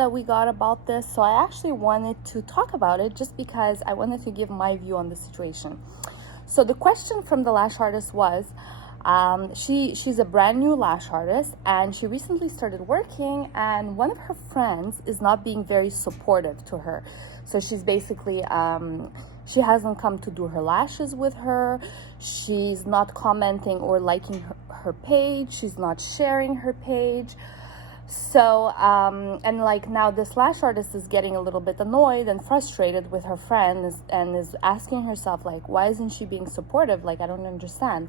that we got about this, so I actually wanted to talk about it just because I wanted to give my view on the situation. So the question from the lash artist was, she's a brand new lash artist and she recently started working, and one of her friends is not being very supportive to her. So she's basically she hasn't come to do her lashes with her. She's not commenting or liking her page. She's not sharing her page. So, and like now this lash artist is getting a little bit annoyed and frustrated with her friend and is asking herself, like, why isn't she being supportive? Like, I don't understand.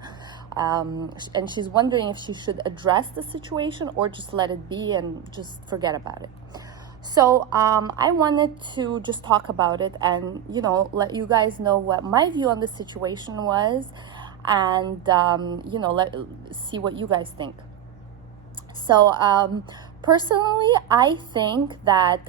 And she's wondering if she should address the situation or just let it be and just forget about it. So I wanted to just talk about it and, let you guys know what my view on the situation was and, see what you guys think. So, personally, I think that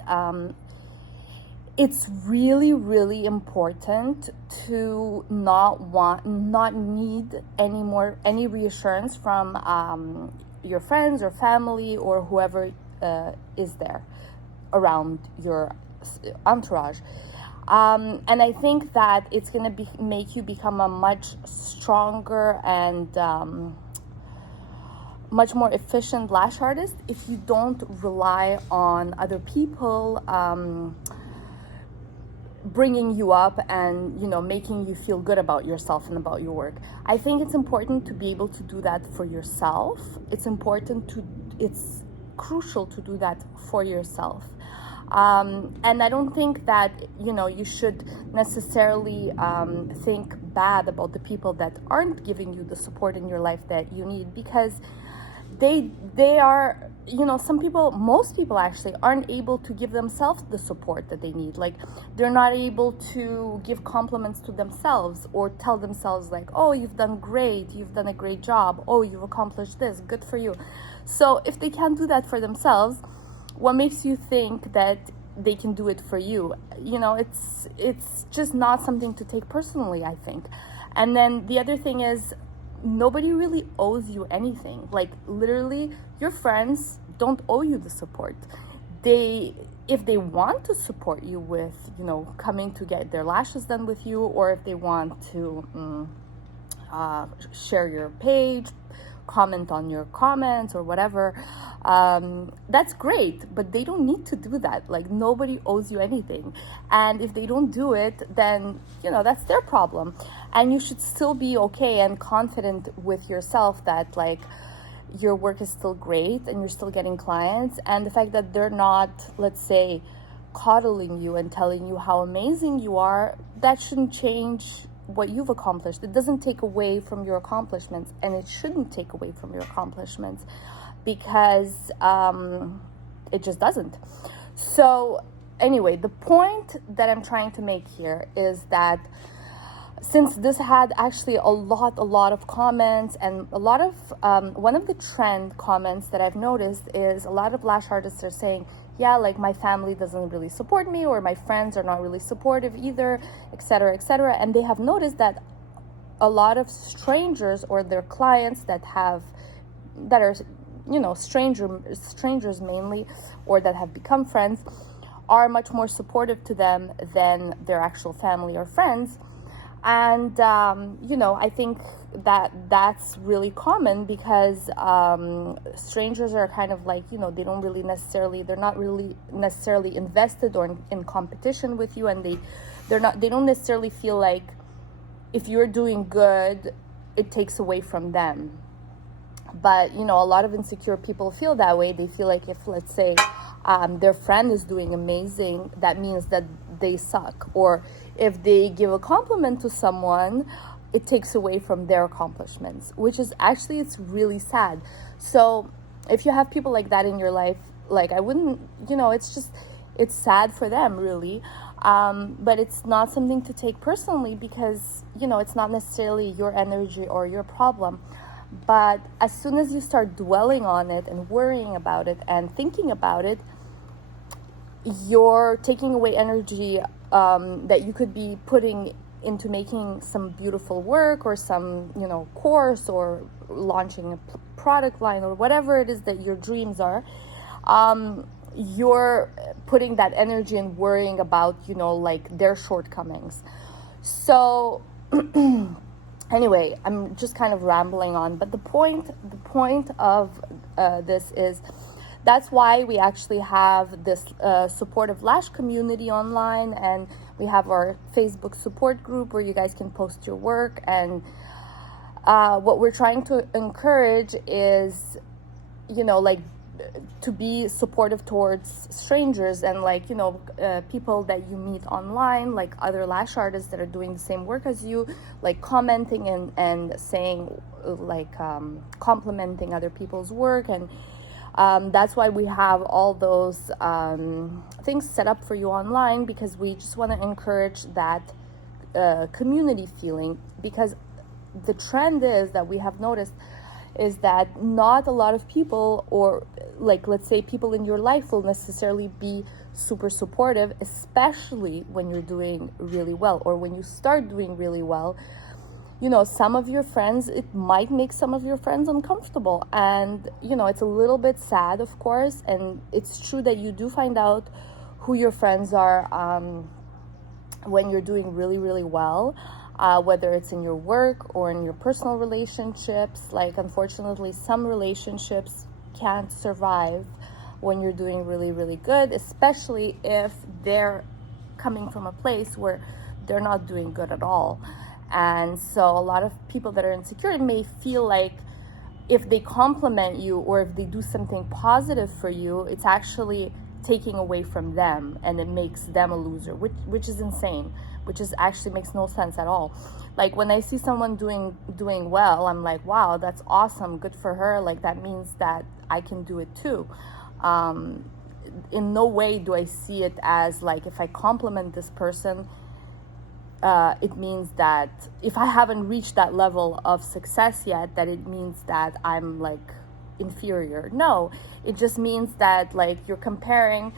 it's really, really important to not need any reassurance from your friends or family or whoever is there around your entourage. And I think that it's going to make you become a much stronger and much more efficient lash artist if you don't rely on other people bringing you up and making you feel good about yourself and about your work. I think it's important to be able to do that for yourself. It's crucial to do that for yourself. And I don't think that you should necessarily think bad about the people that aren't giving you the support in your life that you need, because they are, most people actually aren't able to give themselves the support that they need. Like, they're not able to give compliments to themselves or tell themselves like, oh, you've done great, you've done a great job, oh, you've accomplished this, good for you. So if they can't do that for themselves, what makes you think that they can do it for you? It's just not something to take personally, I think. And then the other thing is, nobody really owes you anything. Like, literally, your friends don't owe you the support. If they want to support you with, coming to get their lashes done with you, or if they want to share your page, comment on your comments or whatever, that's great, but they don't need to do that. Like, nobody owes you anything, and if they don't do it, then that's their problem. And you should still be okay and confident with yourself that, like, your work is still great and you're still getting clients, and the fact that they're not, let's say, coddling you and telling you how amazing you are, that shouldn't change what you've accomplished. It doesn't take away from your accomplishments, and it shouldn't take away from your accomplishments, because it just doesn't. So anyway, the point that I'm trying to make here is that since this had actually a lot of comments, and a lot of one of the trend comments that I've noticed is a lot of lash artists are saying, yeah, like, my family doesn't really support me, or my friends are not really supportive either, etc., etc. And they have noticed that a lot of strangers or their clients that are strangers mainly, or that have become friends, are much more supportive to them than their actual family or friends. And I think that's really common, because strangers are kind of like, they're not really necessarily invested or in competition with you, and they don't necessarily feel like if you're doing good, it takes away from them. But a lot of insecure people feel that way. They feel like if, let's say, their friend is doing amazing, that means that they suck. Or if they give a compliment to someone, it takes away from their accomplishments, which is actually, it's really sad. So if you have people like that in your life, like, I wouldn't, it's sad for them, really. But it's not something to take personally, because, it's not necessarily your energy or your problem. But as soon as you start dwelling on it and worrying about it and thinking about it, you're taking away energy that you could be putting into making some beautiful work, or some, course, or launching a product line, or whatever it is that your dreams are. you're putting that energy and worrying about, you know, like their shortcomings. So anyway, I'm just kind of rambling on, but the point of this is, that's why we actually have this supportive lash community online, and we have our Facebook support group where you guys can post your work. And what we're trying to encourage is, you know, like, to be supportive towards strangers, and like, you know, people that you meet online, like other lash artists that are doing the same work as you, like commenting and saying, like, complimenting other people's work. And that's why we have all those things set up for you online, because we just want to encourage that community feeling. Because the trend is that we have noticed is that not a lot of people, or like, let's say, people in your life will necessarily be super supportive, especially when you're doing really well, or when you start doing really well. You know, some of your friends, it might make some of your friends uncomfortable, and you know, it's a little bit sad, of course. And it's true that you do find out who your friends are when you're doing really, really well. Whether it's in your work or in your personal relationships. Like, unfortunately, some relationships can't survive when you're doing really, really good, especially if they're coming from a place where they're not doing good at all. And so a lot of people that are insecure may feel like if they compliment you or if they do something positive for you, it's actually taking away from them, and it makes them a loser, which is insane, which is actually makes no sense at all. Like, when I see someone doing well, I'm like, wow, that's awesome, good for her. Like, that means that I can do it too. In no way do I see it as like, if I compliment this person, it means that if I haven't reached that level of success yet, that it means that I'm like inferior. No, it just means that, like, you're comparing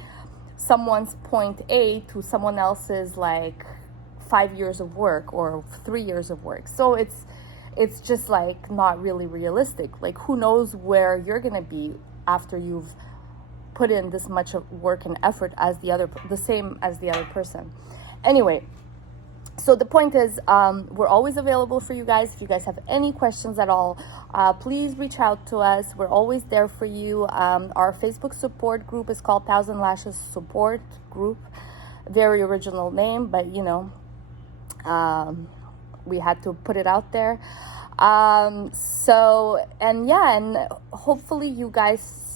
someone's point A to someone else's like 5 years of work or 3 years of work. So it's just like not really realistic. Like, who knows where you're gonna be after you've put in this much of work and effort as the same as the other person. Anyway, so the point is, we're always available for you guys. If you guys have any questions at all, please reach out to us. We're always there for you. Our Facebook support group is called 1000 Lashes Support Group. Very original name, but you know, we had to put it out there. And hopefully you guys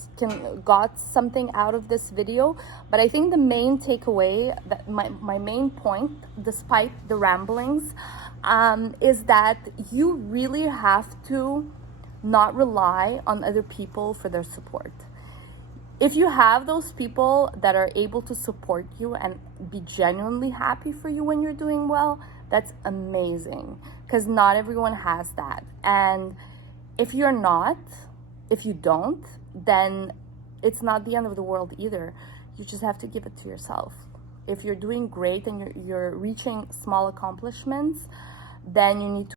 got something out of this video. But I think the main takeaway, that my main point, despite the ramblings, is that you really have to not rely on other people for their support. If you have those people that are able to support you and be genuinely happy for you when you're doing well, that's amazing, because not everyone has that. And if you don't, then it's not the end of the world either. You just have to give it to yourself. If you're doing great and you're reaching small accomplishments, then you need to